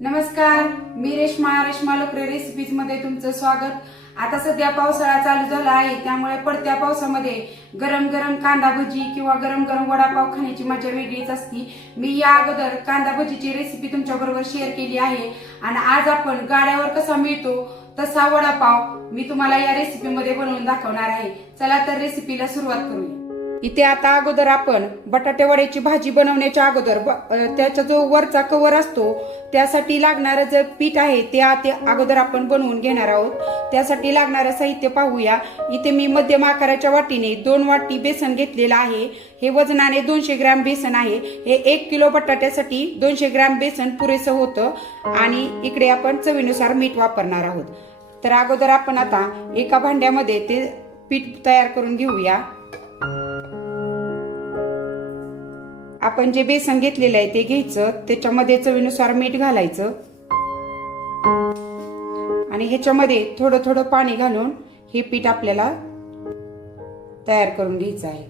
नमस्कार, मी रेश्मा लोकरे रेसिपीज मध्ये तुमचं स्वागत। आता सध्या पावसाळा चालू झाला आहे, त्यामुळे पडत्या पावसामध्ये गरम गरम कांदा भजी किंवा गरम गरम वडापाव खाण्याची मजा वेगळीच असती। मी या अगोदर कांदा भजीची रेसिपी तुमच्या बरोबर शेअर केली आहे आणि आज आपण गाड्यावर कसा मिळतो तसा वडापाव मी तुम्हाला या रेसिपी मध्ये बनवून दाखवणार आहे। चला तर रेसिपीला सुरुवात करूया। इथे आता अगोदर आपण बटाटे वड्याची भाजी बनवण्याच्या अगोदर त्याचा जो वरचा कवर असतो त्यासाठी लागणारे जे पीठ आहे ते अगोदर आपण बनवून घेणार आहोत। त्यासाठी लागणारे साहित्य पाहूया। इथे मी मध्यम आकाराच्या वाटीने 2 वाटी बेसन घेतलेला आहे। हे वजनाने 200 ग्रॅम बेसन आहे। हे 1 किलो बटाट्यासाठी 200 ग्रॅम बेसन पुरेसं होतं आणि इकडे आपण चवीनुसार मीठ वापरणार आहोत। तर अगोदर आपण आता एका भांड्यामध्ये ते पीठ तयार करून घेऊया। आपण जे बेसन घेतलेलं आहे ते घ्यायचं, त्याच्यामध्ये चवीनुसार मीठ घालायचं आणि ह्याच्यामध्ये थोडं थोडं पाणी घालून हे पीठ आपल्याला तयार करून घ्यायचं आहे।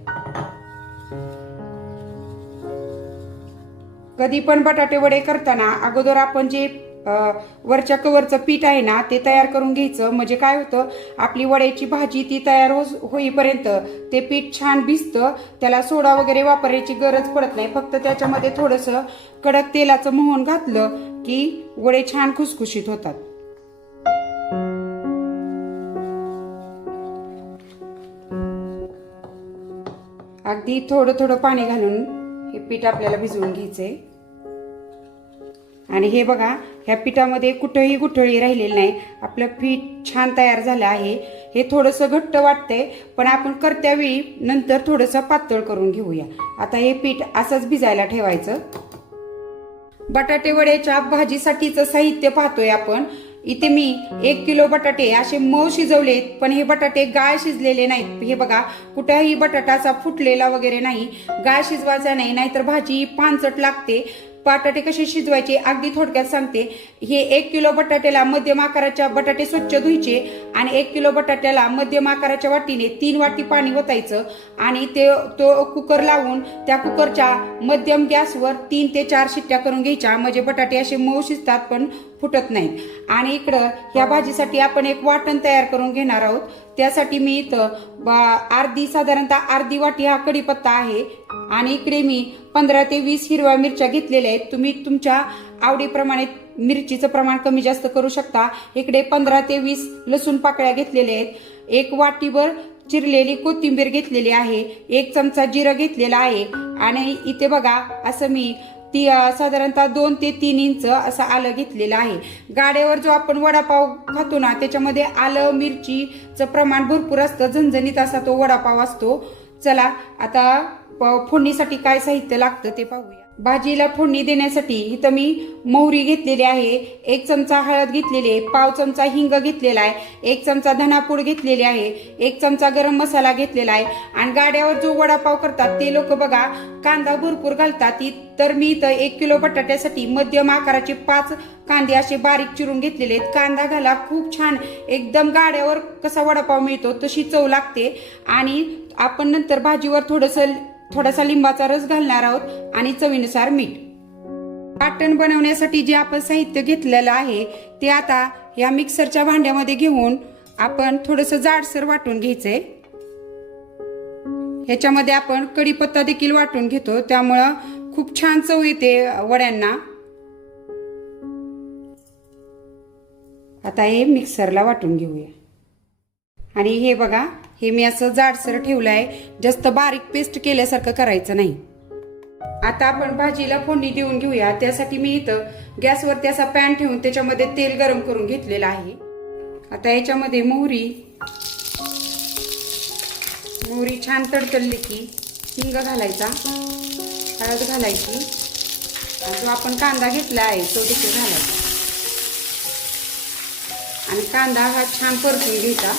कधी पण बटाटे वडे करताना अगोदर आपण जे वरच्या कवरचं पीठ आहे ना ते तयार करून घ्यायचं, म्हणजे काय होतं आपली वड्याची भाजी ती तयार होईपर्यंत ते पीठ छान भिजतं। त्याला सोडा वगैरे वापरायची गरज पडत नाही, फक्त त्याच्यामध्ये थोडंसं कडक तेलाचं मोहन घातलं की वडे छान खुसखुशीत होतात। अगदी थोडं थोडं पाणी घालून हे पीठ आपल्याला भिजवून घ्यायचंय आणि हे बघा ह्या पिठामध्ये कुठेही गुठळी राहिलेली नाही। आपलं पीठ छान तयार झालं आहे। हे थोडंसं घट्ट वाटतंय, पण आपण करत्या वेळी नंतर थोडंसं पातळ करून घेऊया। आता हे पीठ असंच भिजायला ठेवायचं। बटाटे वड्याच्या भाजीसाठीचं साहित्य पाहतोय आपण। इथे मी 1 किलो बटाटे असे मऊ शिजवलेत, पण हे बटाटे गाळ शिजलेले नाहीत। हे बघा कुठेही बटाटा असा फुटलेला वगैरे नाही, गाळ शिजवायचा नाही, नाहीतर भाजी पानचट लागते। बटाटे कसे शिजवायचे अगदी थोडक्यात सांगते। हे 1 किलो बटाट्याला मध्यम आकाराच्या बटाटे स्वच्छ धुवायचे आणि 1 किलो बटाट्याला मध्यम आकाराच्या वाटीने 3 वाटी पाणी ओतायचं आणि तो कुकर लावून त्या कुकरच्या मध्यम गॅसवर 3 ते 4 शिट्ट्या करून घ्यायच्या, म्हणजे बटाटे असे मऊ शिजतात पण फुटत नाहीत। आणि इकडं ह्या भाजीसाठी आपण एक वाटण तयार करून घेणार आहोत। त्यासाठी मी इथं साधारणतः अर्धी वाटी हा कढीपत्ता आहे आणि इकडे मी 15 ते 20 हिरव्या मिरच्या घेतलेल्या आहेत। तुम्ही तुमच्या आवडीप्रमाणे मिरचीचं प्रमाण कमी जास्त करू शकता। इकडे 15 ते 20 लसूण पाकळ्या घेतलेल्या आहेत। 1 वाटीभर चिरलेली कोथिंबीर घेतलेली आहे। 1 चमचा जिरं घेतलेला आहे आणि इथे बघा असं मी साधारणतः 2 ते 3 इंच असं आलं घेतलेलं आहे। गाड्यावर जो आपण वडापाव खातो ना त्याच्यामध्ये आलं मिरचीचं प्रमाण भरपूर असतं, झणझणीत असा तो वडापाव असतो। चला आता फोडणीसाठी काय साहित्य लागतं ते पाहूया। भाजीला फोडणी देण्यासाठी इथं मी मोहरी घेतलेली आहे, 1 चमचा हळद घेतलेली आहे, पाव चमचा हिंग घेतलेला आहे, 1 चमचा धनापूड घेतलेली आहे, 1 चमचा गरम मसाला घेतलेला आहे। आणि गाड्यावर जो वडापाव करतात ते लोक बघा कांदा भरपूर घालतात, तर मी इथं 1 किलो बटाट्यासाठी मध्यम आकाराचे 5 कांदे असे बारीक चिरून घेतलेले आहेत। कांदा घाला, खूप छान एकदम गाड्यावर कसा वडापाव मिळतो तशी चव लागते। आणि आपण नंतर भाजीवर थोडासा लिंबाचा रस घालणार आहोत आणि चवीनुसार मीठ। वाटण बनवण्यासाठी जे आपण साहित्य घेतलेलं आहे ते आता या मिक्सरच्या भांड्यामध्ये घेऊन आपण थोडंसं जाडसर वाटून घ्यायचंय। ह्याच्यामध्ये आपण कढीपत्ता देखील वाटून घेतो, त्यामुळं खूप छान चव येते वड्यांना। आता हे मिक्सरला वाटून घेऊया आणि हे बघा हे मी असं जाडसर ठेवलंय, जास्त बारीक पेस्ट केल्यासारखं करायचं नाही। आता आपण भाजीला फोडणी देऊन घेऊया। त्यासाठी मी इथं गॅसवरती असा पॅन ठेवून त्याच्यामध्ये तेल गरम करून घेतलेलं आहे। आता याच्यामध्ये मोहरी छान तडतडली की हिंग घालायचा, हळद घालायची आणि जो आपण कांदा घेतला आहे तो देखील घालायचा आणि कांदा हा छान परतून घ्यायचा।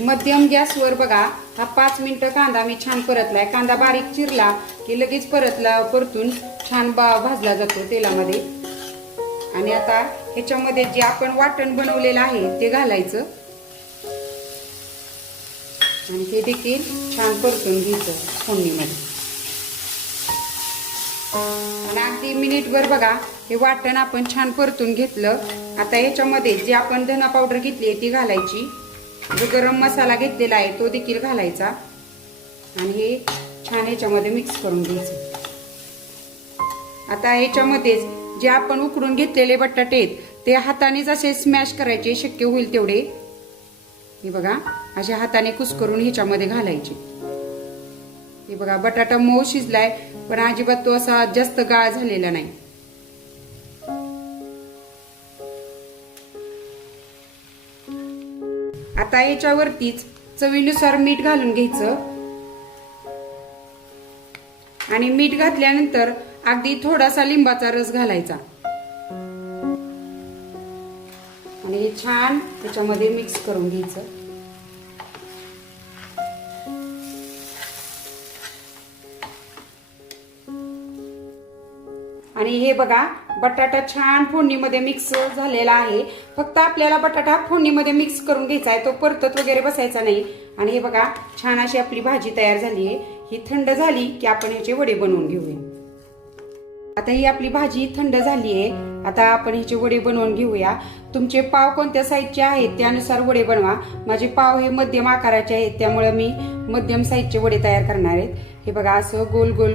मध्यम गॅसवर बघा हा 5 मिनिटं कांदा मी छान परतलाय। कांदा बारीक चिरला की लगेच परतून छान भाजला जातो तेलामध्ये। आणि आता ह्याच्यामध्ये जे आपण वाटण बनवलेलं आहे ते घालायचं आणि ते देखील छान परतून घ्यायचं फोडणीमध्ये। आणि अगदी मिनिटभर बघा हे वाटण आपण छान परतून घेतलं. आता याच्यामध्ये जे आपण धना पावडर घेतली आहे ती घालायची, जो गरम मसाला घेतलेला आहे तो देखील घालायचा आणि हे छान याच्यामध्ये मिक्स करून घ्यायचं. आता याच्यामध्येच जे आपण उकडून घेतलेले बटाटे आहेत ते हातानेच असे स्मॅश करायचे, शक्य होईल तेवढे. हे बघा अशा हाताने कुस्करून ह्याच्यामध्ये घालायचे. हे बघा बटाटा मऊ शिजलाय पण अजिबात तो असा जास्त गाळ झालेला नाही. आता याच्यावरतीच चवीनुसार मीठ घालून घ्यायचं आणि मीठ घातल्यानंतर अगदी थोडासा लिंबाचा रस घालायचा आणि हे छान त्याच्यामध्ये मिक्स करून घ्यायचं. आणि हे बघा बटाटा छान फोडणीमध्ये मिक्स झालेला आहे. फक्त आपल्याला बटाटा फोडणीमध्ये मिक्स करून घ्यायचा आहे, तो परतत वगैरे बसायचा नाही. आणि हे बघा छान अशी आपली भाजी तयार झाली आहे. ही थंड झाली की आपण ह्याचे वडे बनवून घेऊया. आता ही आपली भाजी थंड झाली आहे. आता आपण ह्याचे वडे बनवून घेऊया. तुमचे पाव कोणत्या साईजचे आहेत त्यानुसार वडे बनवा. माझे पाव हे मध्यम आकाराचे आहेत त्यामुळे मी मध्यम साईजचे वडे तयार करणार आहेत. हे बघा असं गोल गोल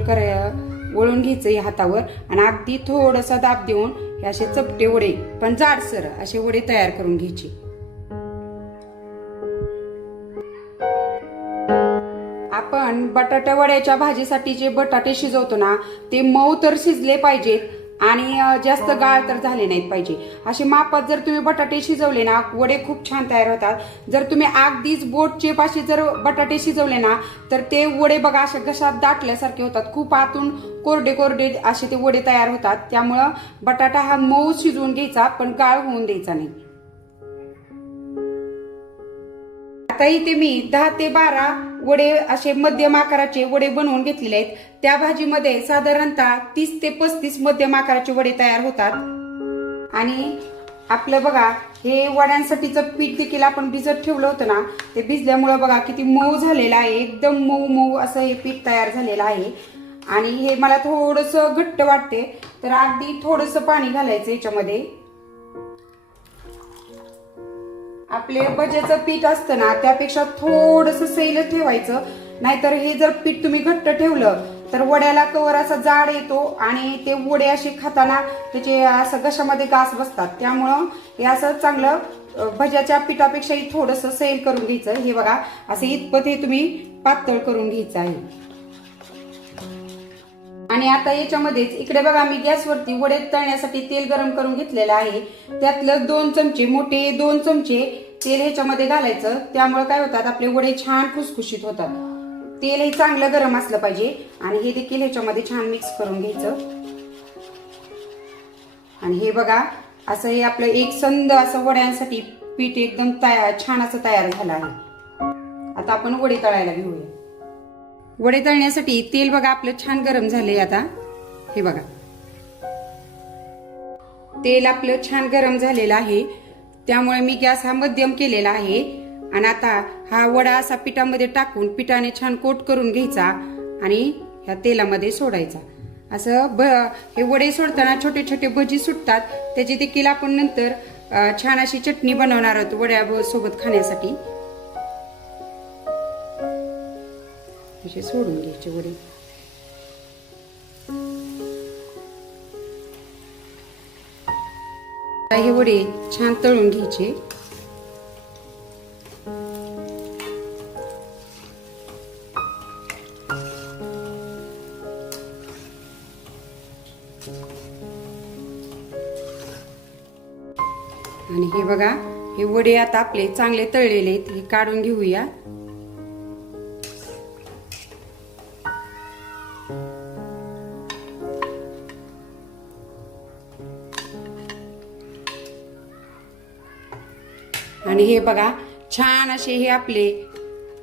वळून घ्यायचं या हातावर आणि अगदी थोडासा दाब देऊन हे असे चपटे वडे पण जाडसर असे वडे तयार करून घ्यायचे. आपण बटाटा वड्याच्या भाजीसाठी जे बटाटे शिजवतो ना ते मऊ तर शिजले पाहिजेत आणि जास्त गाळ तर झाले नाहीत पाहिजे. असे मापात जर तुम्ही बटाटे शिजवले ना वडे खूप छान तयार होतात. जर तुम्ही अगदीच बोटचे पाशी जर बटाटे शिजवले ना तर ते वडे बघा अशा घशात दाटल्यासारखे होतात, खूप आतून कोरडे कोरडे असे ते वडे तयार होतात. त्यामुळं बटाटा हा मऊ शिजवून घ्यायचा पण गाळ होऊन द्यायचा नाही. आता इथे मी 10 ते 12 वडे असे मध्यम आकाराचे वडे बनवून घेतलेले आहेत. त्या भाजीमध्ये साधारणतः 30 ते 35 मध्यम आकाराचे वडे तयार होतात. आणि आपलं बघा हे वड्यांसाठीचं पीठ देखील आपण भिजत ठेवलं होतं ना ते भिजल्यामुळे बघा किती मऊ झालेलं आहे. एकदम मऊ मऊ असं हे पीठ तयार झालेलं आहे. आणि हे मला थोडंसं घट्ट वाटते तर अगदी थोडंसं पाणी घालायचं याच्यामध्ये. आपले भज्याचं पीठ असतं ना त्यापेक्षा थोडंसं सैल ठेवायचं, नाहीतर हे जर पीठ तुम्ही घट्ट ठेवलं तर वड्याला कवर असा जाड येतो आणि ते वडे असे खाताना त्याचे असं घशामध्ये गास बसतात. त्यामुळं हे असं चांगलं भज्याच्या पिठापेक्षाही थोडंसं सैल करून घ्यायचं. हे बघा असं इतपत हे तुम्ही पातळ करून घ्यायचं आहे. आणि आता याच्यामध्येच इकडे बघा मी गॅसवरती वडे तळण्यासाठी तेल गरम करून घेतलेलं आहे. त्यातलं 2 चमचे मोठे 2 चमचे तेल ह्याच्यामध्ये घालायचं. त्यामुळे काय होतात आपले वडे छान खुसखुशीत होतात. तेल हे चांगलं गरम असलं पाहिजे आणि हे देखील ह्याच्यामध्ये छान मिक्स करून घ्यायचं. आणि हे बघा असं हे आपलं एक संद असं वड्यांसाठी पीठ एकदम छान असं तयार झालं आहे. आता आपण वडे तळायला घेऊया. वडे तळण्यासाठी तेल बघा आपलं छान गरम झालंय. आता हे बघा तेल आपलं छान गरम झालेलं आहे त्यामुळे मी गॅस हा मध्यम केलेला आहे. आणि आता हा वडा असा पिठामध्ये टाकून पिठाने छान कोट करून घ्यायचा आणि ह्या तेलामध्ये सोडायचा. असं हे वडे सोडताना छोटे छोटे भजी सुटतात, त्याची देखील आपण नंतर छान अशी चटणी बनवणार आहोत वड्या सोबत खाण्यासाठी. असे सोडून घ्यायचे वडे. हे वडे छान तळून घ्यायचे. आणि हे बघा हे वडे आता आपले चांगले तळलेले आहेत, हे काढून घेऊया. आणि हे बघा छान असे हे आपले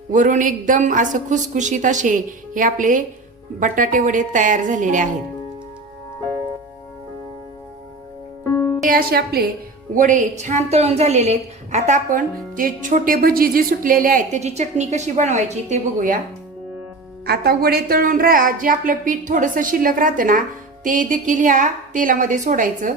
वरून एकदम असं खुसखुशीत असे हे आपले बटाटे वडे तयार झालेले आहेत. हे असे आपले वडे छान तळून झालेले आहेत. आता आपण जे छोटे भजी जे सुटलेले आहेत त्याची चटणी कशी बनवायची ते बघूया. आता वडे तळून जे आपलं पीठ थोडंसं शिल्लक राहतं ना ते देखील ह्या तेलामध्ये सोडायचं.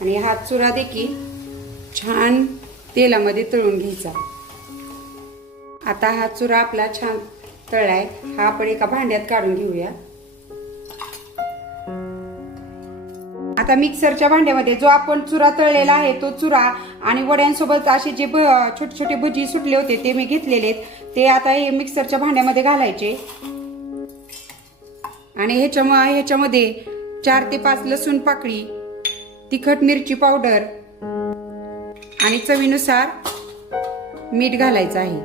आणि हा चुरा देखील छान तेलामध्ये तळून घ्यायचा. आता हा चुरा आपला छान तळलाय. हा आपण एका भांड्यात काढून घेऊया. आता मिक्सरच्या भांड्यामध्ये जो आपण चुरा तळलेला आहे तो चुरा आणि वड्यांसोबत असे जे छोटे छोटे भजी सुटले होते ते मी घेतलेले ते आता हे मिक्सरच्या भांड्यामध्ये घालायचे. आणि ह्याच्यामध्ये 4 ते 5 लसूण पाकळी, तिखट मिरची पावडर आणि चवीनुसार मीठ घालायचं आहे.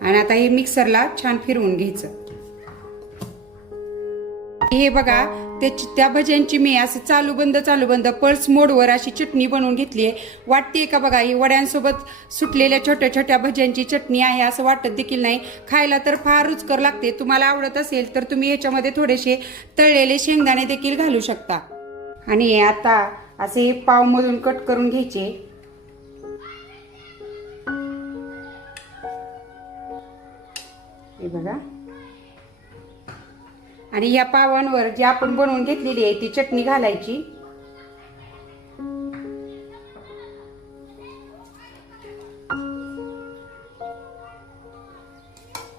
आणि आता हे मिक्सरला छान फिरवून घ्यायचं. हे बघा त्या भज्यांची मी असं चालू बंद पल्स मोडवर अशी चटणी बनवून घेतली आहे. वाटते का बघा, ही वड्यांसोबत सुटलेल्या छोट्या छोट्या भज्यांची चटणी आहे असं वाटत देखील नाही. खायला तर फार रुचकर लागते. तुम्हाला आवडत असेल तर तुम्ही ह्याच्यामध्ये थोडेसे तळलेले शेंगदाणे देखील घालू शकता. आणि आता असे पाव मधून कट करून घ्यायचे. हे बघा. आणि या पावांवर जी आपण बनवून घेतलेली आहे ती चटणी घालायची.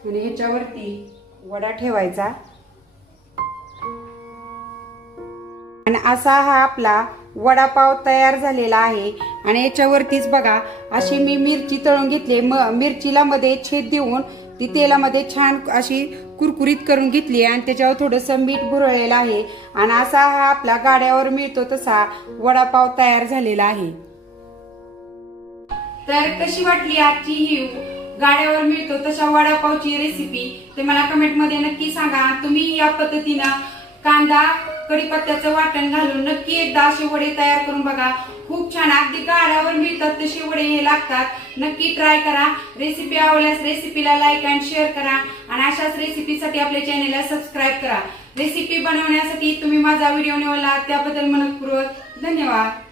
आणि ह्याच्यावरती वडा ठेवायचा. आणि असा हा आपला वडापाव तयार झालेला आहे. आणि याच्यावरतीच बघा अशी मी मिरची तळून घेतली. मिरचीला मध्ये छेद देऊन ती तेलामध्ये छान अशी कुरकुरीत करून घेतली आणि त्याच्यावर थोडंसं मीठ भुरळलेलं आहे. आणि असा हा आपला गाड्यावर मिळतो तसा वडापाव तयार झालेला आहे. तर कशी वाटली आजची ही गाड्यावर मिळतो तशा वडापावची रेसिपी ते मला कमेंट मध्ये नक्की सांगा. तुम्ही या पद्धतीनं कांदा कढीपत्त्याचं वाटण घालून नक्की एकदा असे वडे तयार करून बघा. खूप छान, अगदी गाड्यावर मिळतात तसे वडे हे लागतात. नक्की ट्राय करा. रेसिपी आवडल्यास रेसिपीला लाईक अँड शेअर करा. आणि अशाच रेसिपीसाठी आपल्या चॅनेलला सबस्क्राईब करा. रेसिपी बनवण्यासाठी तुम्ही माझा व्हिडिओ निवडला त्याबद्दल मनपूर्वक धन्यवाद.